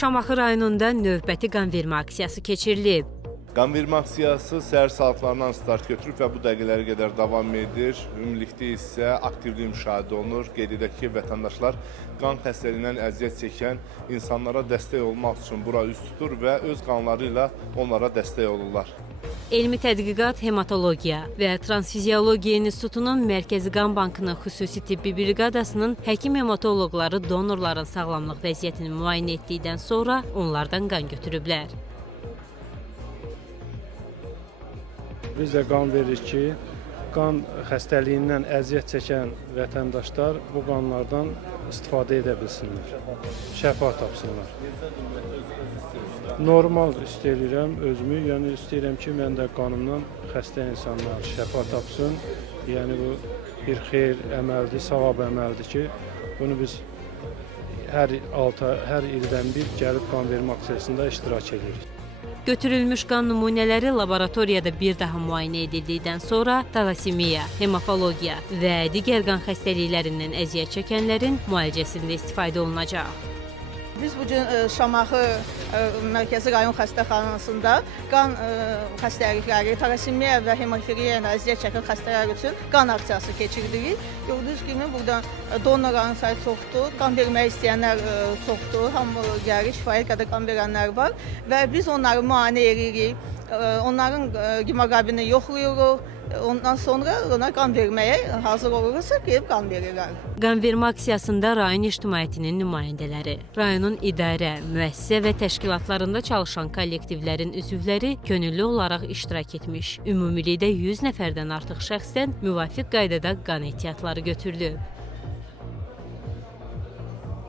Şamaxı rayonunda növbəti qan vermə aksiyası keçirilib. Qan vermə aksiyası səhər saatlarından start götürüb və bu dəqiqələrə qədər davam edir. Ümumilikdə isə aktivlik müşahidə olunur. Qeyd edək ki, vətəndaşlar qan xəstəliyindən əziyyət çəkən insanlara dəstək olmaq üçün bura üz tutur və öz qanları ilə onlara dəstək olurlar. Elmi Tədqiqat Hematologiya və Transfiziologiya İnstitutunun Mərkəzi Qan Bankının xüsusi tibbi briqadasının həkim hematoloqları donorların sağlamlıq vəziyyətini müayinə etdikdən sonra onlardan qan götürüblər. Biz də qan veririk ki, qan xəstəliyindən əziyyət çəkən vətəndaşlar bu qanlardan istifadə edə bilsinlər, şəfa tapsınlar. Normal istəyirəm özümü, yəni istəyirəm ki, mən də qanımdan xəstə insanlar şəfa tapsın. Yəni bu bir xeyir əməldir, savab əməldir ki, bunu biz hər ildən bir gəlib qan vermə aksiyasında iştirak edirik. Götürülmüş qan nümunələri laboratoriyada bir daha müayinə edildikdən sonra talasemiya, hemofologiya və digər qan xəstəliklərindən əziyyət çəkənlərin müalicəsində istifadə olunacaq. Biz bugün Şamaxı Mərkəzi Rayon Xəstəxanasında qan xəstəlikləri, talasemiya və hemofiliya ilə əziyyət çəkən xəstələr üçün qan aksiyası keçiririk. Gördüyünüz kimi burada donorların sayı çoxdur, qan vermək istəyənlər çoxdur, hamı gəlir, kifayət qədər qan verənlər var və biz onları müayinə edirik, onların hemoqlobinini yoxlayırıq. Ondan sonra ona qan verməyə hazır olursa gedib qan verirlər. Qan vermə aksiyasında rayon ictimaiyyətinin nümayəndələri, rayonun idarə, müəssisə və təşkilatlarında çalışan kollektivlərin üzvləri könüllü olaraq iştirak etmiş. Ümumilikdə 100 nəfərdən artıq şəxsdən müvafiq qaydada qan ehtiyatları götürülüb.